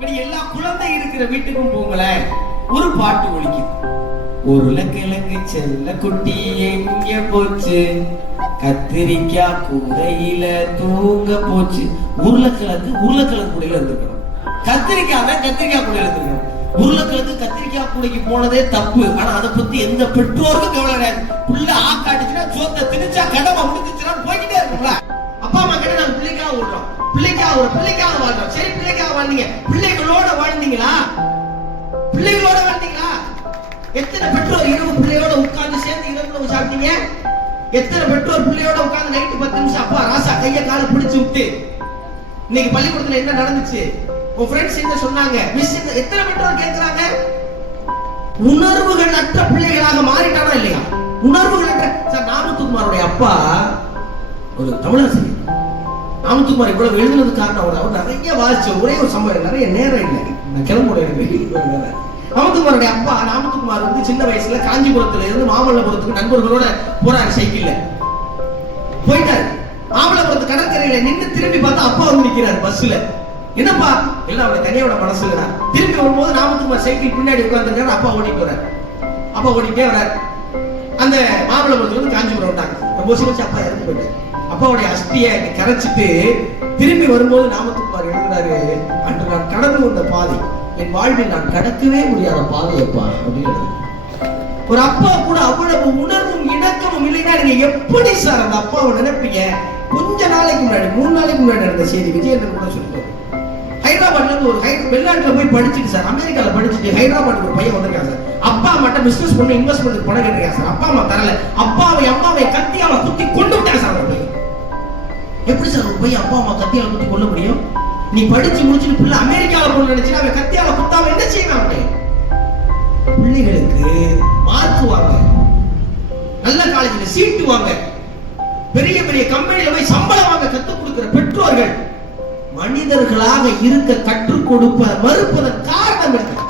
இப்படி எல்லா குழந்தை இருக்கிற வீட்டுக்கும் போங்களேன், ஒரு பாட்டு ஒலிக்குது. உருளைக்கிழங்கு செல்ல குட்டி எங்க போச்சு, கத்திரிக்காய் கூடையில தூங்க போச்சு. உருளைக்கிழங்கு கூடையில இருந்திருக்கணும், கத்திரிக்காய் கூடையில இருந்திருக்கணும். உருளைக்கிழங்கு கத்திரிக்காய் கூடைக்கு போனதே தப்பு. ஆனா அதை பத்தி எந்த பெற்றோருக்கும் கவலை கிடையாது. புள்ள ஆக்காடிச்சுன்னா சோத்தை திணிச்சா கடமை முடிஞ்சுச்சுன்னா போய்கிட்டே இருக்கும்ல. அப்பா அம்மா கிட்ட நாங்க பிள்ளைக்காக விடுறோம், பிள்ளைக்காக வாழ்றோம். சரி, பிள்ளைக்காக வாழ்ந்தீங்க, பிள்ளைகளோட வாழ்ந்தீங்களா? எத்தனை பெற்றோர் இரவு பிள்ளையோட உட்கார்ந்து சேர்ந்து இரவு சாப்பிட்டீங்க? எத்தனை பெற்றோர் பிள்ளையோட உட்கார்ந்து நைட்டு 10 நிமிஷம் அப்பா ராசா கைய காலை பிடிச்சு விட்டு இன்னைக்கு பள்ளிக்கூடத்துல என்ன நடந்துச்சு, உங்க ஃப்ரெண்ட்ஸ் என்ன சொன்னாங்க, மிஸ் எத்தனை பெற்றோர் கேட்கிறாங்க? உணர்வுகள் அற்ற பிள்ளைகளாக மாறிட்டானா இல்லையா? உணர்வுகள் அற்ற சார். நாமத்துக்குமாரோட அப்பா ஒரு தமிழாசிரியர். நாமத்துக்குமார் இவ்வளவு எழுதுனது காரணம் அவர் நிறைய வாசிச்ச ஒரே ஒரு சம்பவம். நிறைய நேரம் இல்லை, நான் கிளம்புடைய. நாமத்துக்குமாரோட அப்பா நாமத்துக்குமார் வந்து சின்ன வயசுல காஞ்சிபுரத்துல இருந்து மாமல்லபுரத்துக்கு நண்பர்களோட போறாரு. சைக்கிள்ல போயிட்டாரு. மாமல்லபுரத்து கடற்கரையில நின்று திரும்பி பார்த்தா அப்பா வந்து நிக்கிறாரு பஸ்ல. என்னப்பா எல்லாம் அவருடைய தனியோட மனசுல. திரும்பி வரும்போது நாமத்துக்குமார் சைக்கிள் பின்னாடி உட்கார்ந்துருக்காரு. அப்பா ஓடிட்டு வர்றாரு. அந்த மாமல்லபுரத்துல இருந்து காஞ்சிபுரம் விட்டாங்க. ரொம்ப வச்சு அப்பா இறந்து போயிட்டாரு. அப்பாவுடைய அஸ்தியை கரைச்சிட்டு திரும்பி வரும்போது நாமத்துக்குமார் எழுதுறாரு, அன்று நான் கடந்து வந்த பாதை என் வாழ்வில் நான் கடக்கவே முடியாத பாதையப்பா அப்படின்னு. ஒரு அப்பா கூட அவ்வளவு உணர்வும் இணக்கமும் இல்லைன்னா நீங்க எப்படி சார் அந்த அப்பாவை நினைப்பீங்க? கொஞ்ச நாளைக்கு முன்னாடி 3 நாளைக்கு முன்னாடி நடந்த செய்தி விஜயேந்திரன் கூட சொல்லுவாரு. ஹைதராபாத்ல இருந்து ஒரு வெளிநாட்டுல போய் படிச்சுட்டு சார், அமெரிக்கால படிச்சுட்டு ஹைதராபாத் ஒரு பையன் வந்திருக்கான் சார். அப்பா அம்மாட்ட பிசினஸ் பண்ணி இன்வெஸ்ட்மெண்ட் பணம் கேட்டிருக்கான் சார். அப்பா அம்மா தரல. அம்மாவை கத்தியால குத்தி கொண்டு விட்டாங்க சார். ஒரு பையன் எப்படி சார் ஒரு பையன் அப்பா அம்மா கத்தியால குத்தி கொள்ள முடியும்? நீ படிச்சு முடிச்சுட்டு பிள்ளை அமெரிக்கால போன நினைச்சுன்னா அவன் கத்தியால குத்தாம என்ன செய்யணும்? பிள்ளைகளுக்கு மார்க் வாங்க, நல்ல காலேஜ்ல சீட்டு வாங்க, பெரிய பெரிய கம்பெனில போய் சம்பளம் வாங்க கத்துக் கொடுக்கிற பெற்றோர்கள் மனிதர்களாக இருக்க கற்றுக் கொடுப்ப மறுப்பதன் காரணம் என்ன?